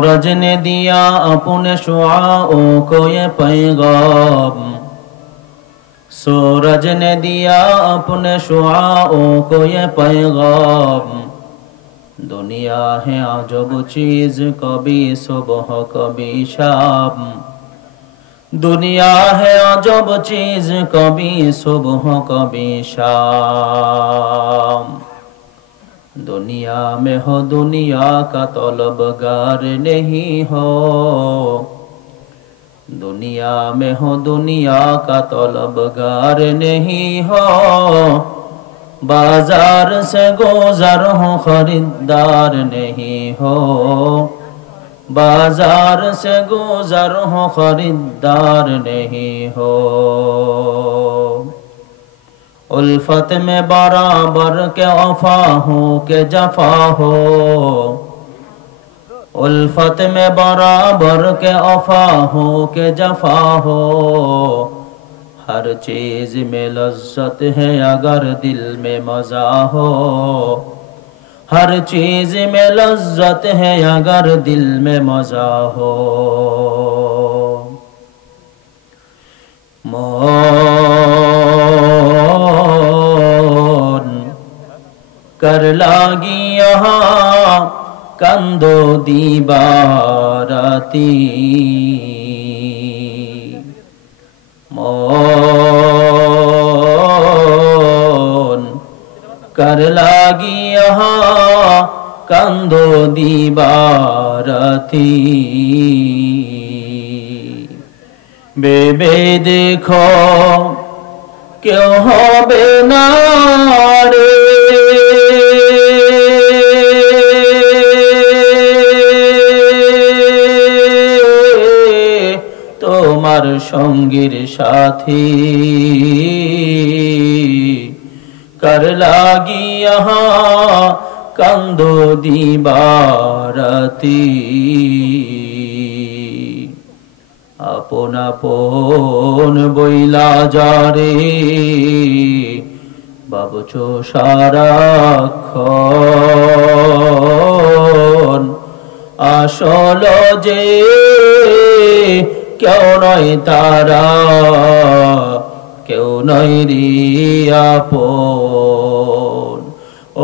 सूरज ने दिया अपने शुआओं को ये पैगाम, सूरज ने दिया अपने शुआओं को ये पैगाम। दुनिया है अजब चीज, कभी सुबह कभी शाम। दुनिया है अजब चीज, कभी सुबह कभी शाम। दुनिया में हो दुनिया का तलबगार नहीं हो, दुनिया में हो दुनिया का तलबगार नहीं हो। बाजार से गुजर हो खरीदार नहीं हो, बाजार से गुजर हो खरीदार नहीं हो। उल्फत में बराबर के वफा हो के जफा हो, उल्फत में बराबर के वफा हो के जफा हो। हर चीज में लज्जत है अगर दिल में मजा हो, हर चीज में लज्जत है अगर दिल में मजा हो। कर लागी यहाँ कंदो दीबारती, मौन कर लागी यहाँ कंदो दीबारती। बेबे देखो क्यों हो बेनारे, তোমার সঙ্গীর সাথী। कर लागी यहाँ कंदो दीबारती। আপন আপন বইলা যারে ভাবছো সারাক্ষণ, আসল যে কেউ নয় তারা, কেউ নয় রে আপন।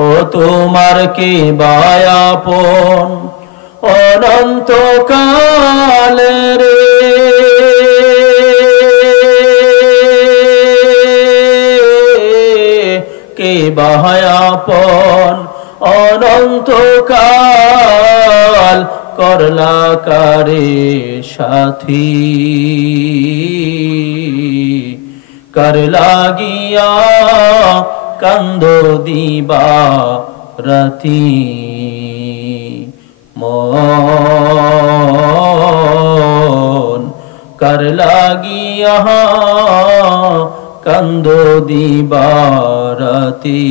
ও তোমার কি বায়াপন অনন্তকালের কে বায়াপন অনন্তকাল করলা কারে সাথী। कर लागिया कंदो दीबारती, मौन कर लागिया कंदो दीबारती।